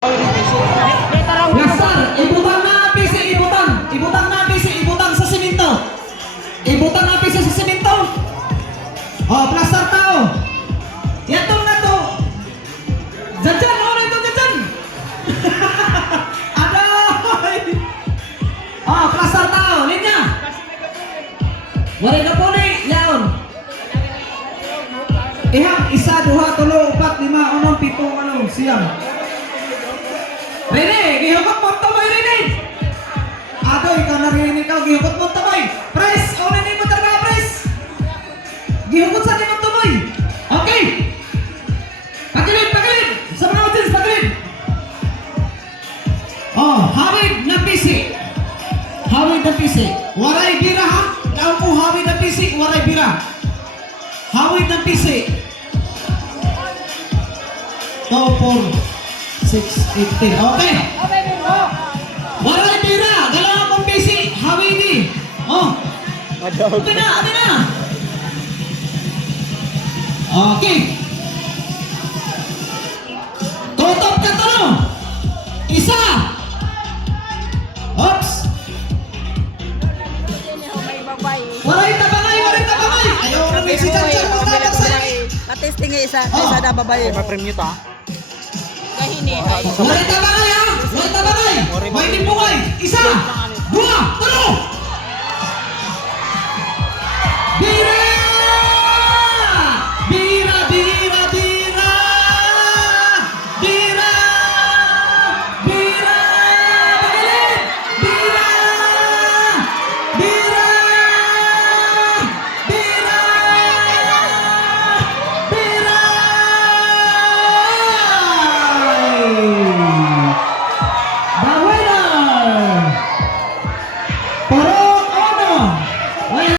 Plaster, ibutang na PC, ibutang na PC, ibutang sa simento. Ibutang na PC sa simento. Oh, plaster tao. Yatong na to. Janjan, ano ito janjan? Adoy. Oh, plaster tao, linya. Wala na po ni, yaon. Ihang isa, duha, tulo, upat, lima, unong, pitong, ano, siyam. Rene, gihukot mo taboy, Rene! Adoy, ikaw narinig ka, gihukot mo taboy! Press! O, Rene mo talaga, press! Gihukot sa akin mo taboy! Okay! Pagilid, pagilid! Sa mga audience, pagilid! Oh, hawid na PC! Hawid na PC! Waray bira, ha? Kaon po, hawid na PC, waray bira! Hawid na PC! 2, 4, 6, 18. Okay. Waray tira. Dalawa akong busy. Hawidi. Oh. Okay na. Okay na. Okay. Tutok ka to. Isa. Oops. Waray tabangay. Waray tabangay. Ayaw na may si Chancha. Magtabag sa laki. Katesting isa. Isa na babae. Ma-premium ta. Kahini. Waray tabangay ha. Waray tabangay. May timbungay. Isa.